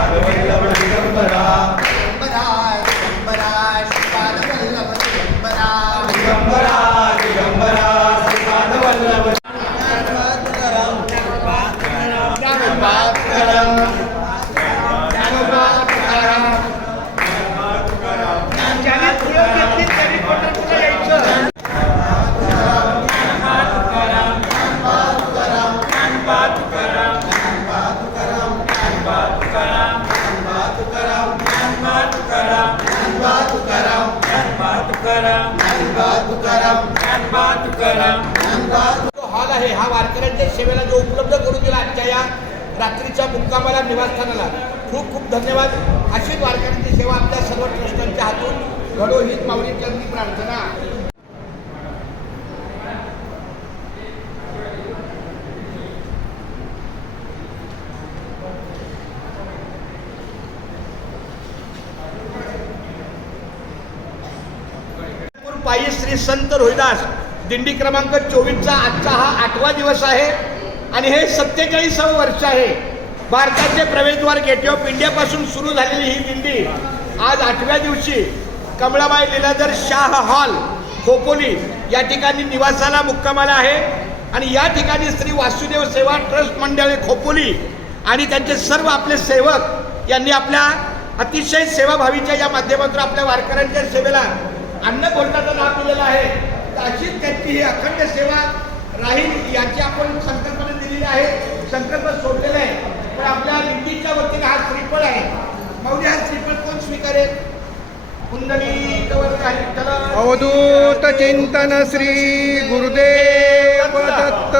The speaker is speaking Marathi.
श्रीपादवल्लभ दिगंबरा दिगंबरा श्रीपादवल्लभ दिगंबरा दिगंबरा दिगंबरा श्रीपादवल्लभ हॉल आहे हा वारकऱ्यांच्या सेवेला जो उपलब्ध करून दिला आजच्या या रात्रीच्या मुक्कामाला निवासस्थानाला खूप खूप धन्यवाद. अशीच वारकऱ्यांची सेवा आमच्या सर्व ट्रस्टांच्या हातून घडो हीच माऊली चरणी प्रार्थना. पायी श्री संत रोहिदास दिंडी क्रमांक 24चा आजचा हा 8वा दिवस आहे आणि हे 47वे वर्ष आहे. भारताचे प्रवेशद्वार गेट ऑफ इंडियापासून सुरू झालेली ही दिंडी आज 8व्या दिवशी कमळाबाई लीलाधर शाह हॉल खोपोली या ठिकाणी निवासाला मुक्कामाला आहे. आणि या ठिकाणी श्री वासुदेव सेवा ट्रस्ट मंडळ खोपोली आणि त्यांचे सर्व आपले सेवक यांनी आपल्या अतिशय सेवाभावीच्या या माध्यमातून आपल्या वारकऱ्यांच्या सेवेला अन्न बोलण्याचा लाभ दिलेला आहे. अशीच त्यांची ही अखंड सेवा राहील याची आपण संकल्पना दिलेली आहे, संकल्प सोडलेला आहे. पण आपल्या दिंडीच्या वतीने हा श्रीफळ आहे. माऊली हा श्रीफळ कोण स्वीकारेल? अवधूत चिंतन श्री गुरुदेव दत्त.